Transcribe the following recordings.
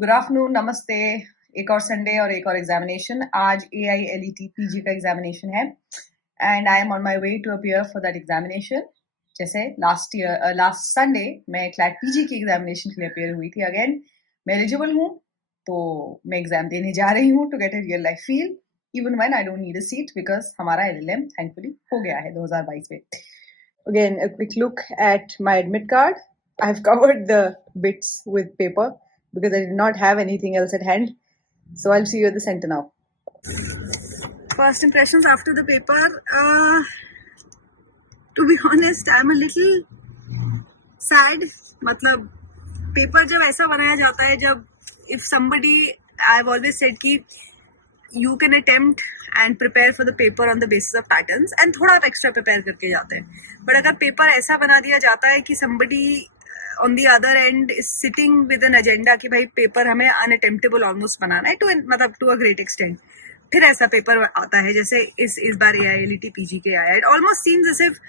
Good afternoon, नमस्ते। एक और संडे और एक और एग्जामिनेशन। आज AILET PG का एग्जामिनेशन है and I am on my way to appear for that examination. जैसे लास्ट संडे मैं क्लैट PG की एग्जामिनेशन के लिए अपीयर हुई थी। अगेन मैं एलिजिबल हूँ, तो मैं एग्जाम देने जा रही हूँ to get a real life feel even when I don't need a seat because हमारा LLM थैंकफुली हो गया है 2022 में। Again, a quick look at my admit card. I've covered the bits with paper because I did not have anything else at hand. So I'll see you at the center now. First impressions after the paper. To be honest, I'm a little sad. मतलब paper जब ऐसा बनाया जाता है, जब if somebody, I've always said कि you can attempt and prepare for the paper on the basis of patterns and थोड़ा extra prepare करके जाते हैं, but अगर पेपर ऐसा बना दिया जाता है कि somebody on the other end is sitting with an agenda कि भाई पेपर हमें unattemptable almost बनाना है मतलब to a great extent, फिर ऐसा पेपर आता है जैसे इस बार AILET PG के आया. It almost seems as if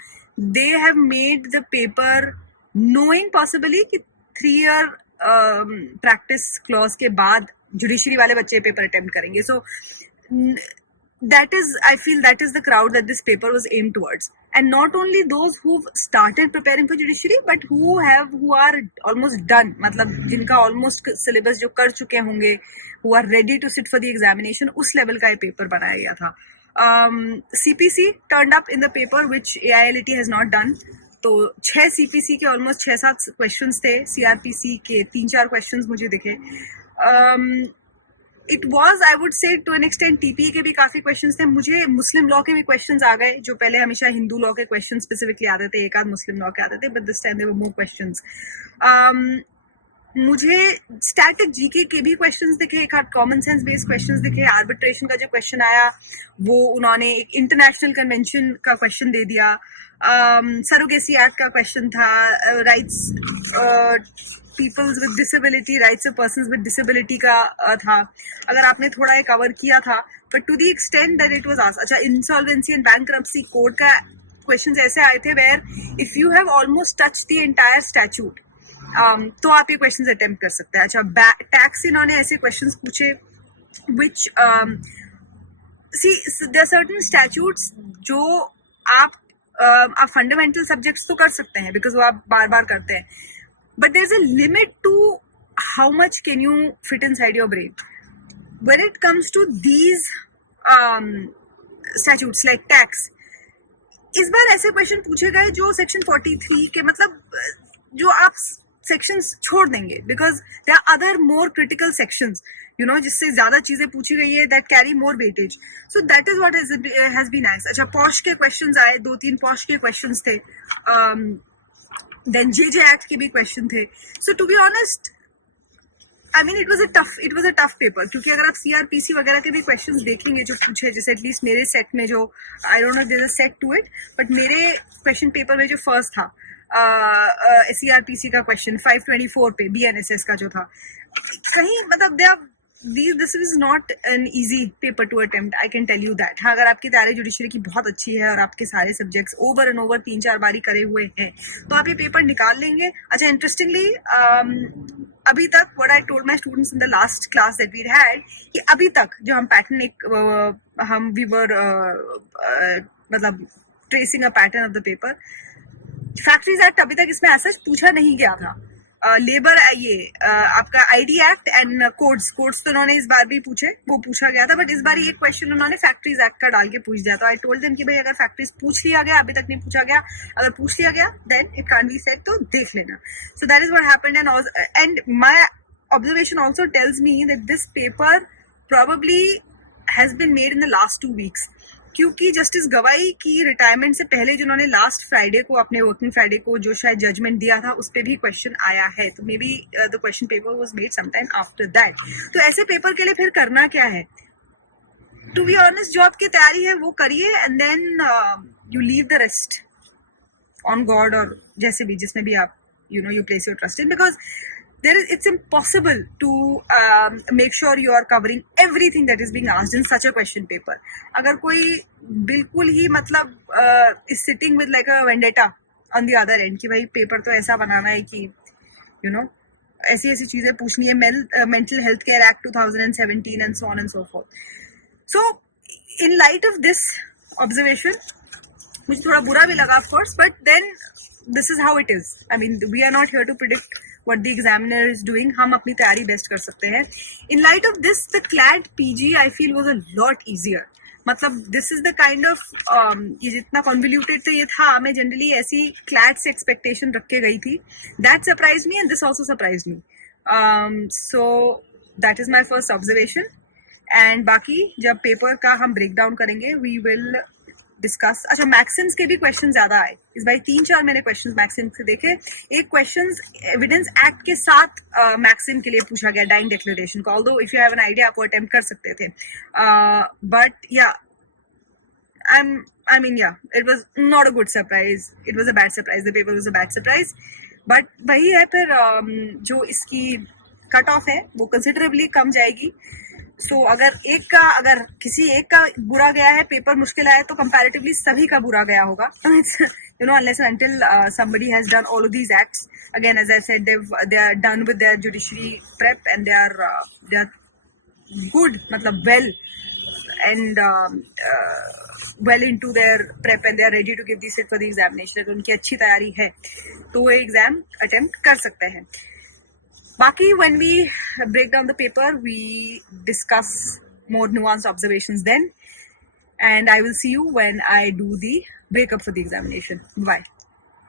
they have made the paper knowing possibly कि 3-year practice clause के बाद जुडिशरी वाले बच्चे पेपर अटेम्प्ट करेंगे. सो that is, I feel that is the crowd that this paper was aimed towards, and not only those who've started preparing for judiciary but who are almost done, मतलब जिनका almost syllabus जो कर चुके होंगे, who are ready to sit for the examination, उस level का ये paper बनाया गया था. CPC turned up in the paper which AILET has not done. तो 6 CPC के ऑलमोस्ट 6-7 क्वेश्चंस थे. CRPC के 3-4 क्वेश्चंस मुझे दिखे. It was, I would say to an extent TPE के भी काफी क्वेश्चंस थे. मुझे मुस्लिम लॉ के भी क्वेश्चंस आ गए, जो पहले हमेशा हिंदू लॉ के क्वेश्चन स्पेसिफिकली आते थे, एक आध मुस्लिम लॉ के आते थे, but this time there were more questions. मुझे स्टैटिक जीके के भी क्वेश्चंस दिखे, एक आध कॉमन सेंस बेस्ड क्वेश्चंस दिखे. आर्बिट्रेशन का जो क्वेश्चन आया वो उन्होंने एक इंटरनेशनल कन्वेंशन का क्वेश्चन दे दिया. सरोगेसी एक्ट का क्वेश्चन था. Rights peoples with disability, rights of persons with disability का था. अगर आपने थोड़ा ये कवर किया था, but to the extent that it was asked. अच्छा, इंसॉल्वेंसी एंड बैंक्रप्सी कोड का क्वेश्चंस ऐसे आए थे where if you have almost touch the entire statute, तो आप ये क्वेश्चंस अटेम्प्ट कर सकते हैं. अच्छा, टैक्स इन्होंने ऐसे क्वेश्चंस पूछे विच सी देयर आर सर्टेन स्टैट्यूट्स जो आप फंडामेंटल सब्जेक्ट्स तो कर सकते हैं बिकॉज वो आप बार बार करते हैं, but there's a limit to how much can you fit inside your brain. When it comes to these statutes like tax, इस बार ऐसे क्वेश्चन पूछे गए जो सेक्शन 43 के, मतलब जो आप सेक्शंस छोड़ देंगे because there are other more critical sections, you know, जिससे ज्यादा चीजें पूछी गई है that carry more weightage. So that is what has been nice. अच्छा, पॉश के क्वेश्चंस आए, 2-3 पॉश के क्वेश्चंस थे. Then JJ Act के भी क्वेश्चन थे. So to be honest, I mean it was a tough paper, क्योंकि अगर आप CRPC वगैरह के भी क्वेश्चंस देखेंगे जो पूछे, जैसे एटलीस्ट मेरे सेट में जो, I don't know if there's a set to it, but मेरे क्वेश्चन पेपर में जो फर्स्ट था CRPC का क्वेश्चन 524 पे BNSS का जो था, कहीं मतलब this is not an easy paper to attempt, I can tell you that. हाँ, अगर आपकी तैयारी जुडिशरी की बहुत अच्छी है और आपके सारे सब्जेक्ट्स ओवर एंड ओवर 3-4 बारी करे हुए हैं, तो आप ये पेपर निकाल लेंगे. अच्छा, इंटरेस्टिंगली अभी तक what I told my students in the last class that we had, कि अभी तक जो हम पैटर्न हम वी वर मतलब tracing a pattern of the paper, factories act अभी तक इसमें ऐसा पूछा नहीं गया था. लेबर आपका ID एक्ट एंड कोड्स तो उन्होंने इस बार भी पूछे, वो पूछा गया था, बट इस बार ये क्वेश्चन उन्होंने फैक्ट्रीज एक्ट का डाल के पूछ दिया. तो आई टोल्ड देम कि भाई अगर फैक्ट्रीज पूछ लिया गया, अभी तक नहीं पूछा गया, अगर पूछ लिया गया then it can't be said, तो देख लेना. So that is what happened. And my observation also tells me that this paper probably has been made in the last 2 weeks, क्योंकि जस्टिस गवाई की रिटायरमेंट से पहले जिन्होंने लास्ट फ्राइडे को, अपने वर्किंग फ्राइडे को जो शायद जजमेंट दिया था, उस पर भी क्वेश्चन आया है. तो may be the question paper was made sometime after that. तो ऐसे पेपर के लिए फिर करना क्या है? टू बी ऑनेस्ट, जो आपकी तैयारी है वो करिए and then you leave the rest on God, और जैसे भी जिसमें भी आप you place your trust in, because it's impossible to make sure you are covering everything that is being asked in such a question paper. अगर कोई बिल्कुल ही मतलब is sitting with like a vendetta on the other end कि भाई paper तो ऐसा बनाना है कि ऐसी ऐसी चीजें पूछनी है, mental health care act 2017 and so on and so forth. So in light of this observation मुझे थोड़ा बुरा भी लगा, of course, but then this is how it is. I mean we are not here to predict what the examiner is doing. हम अपनी तैयारी best कर सकते हैं. In light of this, the CLAT PG I feel was a lot easier. मतलब this is the kind of, ये जितना convoluted तो ये था, मैं जनरली ऐसी क्लैट से एक्सपेक्टेशन रख के गई थी. That surprise me and this also surprise me. So that is my first observation. And बाकी जब पेपर का हम ब्रेक डाउन करेंगे वी विल डिस्कस. अच्छा, मैक्सिम्स के भी क्वेश्चन ज्यादा आए इस बार. 3-4 मैंने क्वेश्चन मैक्सिम्स से देखे. एक क्वेश्चन एविडेंस एक्ट के साथ मैक्सिम के लिए पूछा गया, डाइंग डिक्लेरेशन को. Although if you have an idea आप वो अटेम्प्ट कर सकते थे. बट या I mean, yeah, it was not a good surprise. It was a bad surprise. The paper was a bad surprise. But वही है, फिर जो इसकी कट ऑफ है वो कंसिडरेबली कम जाएगी. सो अगर किसी एक का बुरा गया है, पेपर मुश्किल आया, तो कंपैरेटिवली सभी का बुरा गया होगा. You know, unless and until somebody has done all of these acts. Again, as I said, they are done with their judiciary prep and they are good, मतलब well and well into their prep and they are ready to give the sit for the examination. तो उनकी अच्छी तैयारी है तो वो exam attempt कर सकते हैं. Baki, when we break down the paper, we discuss more nuanced observations then. And I will see you when I do the breakup for the examination. Bye.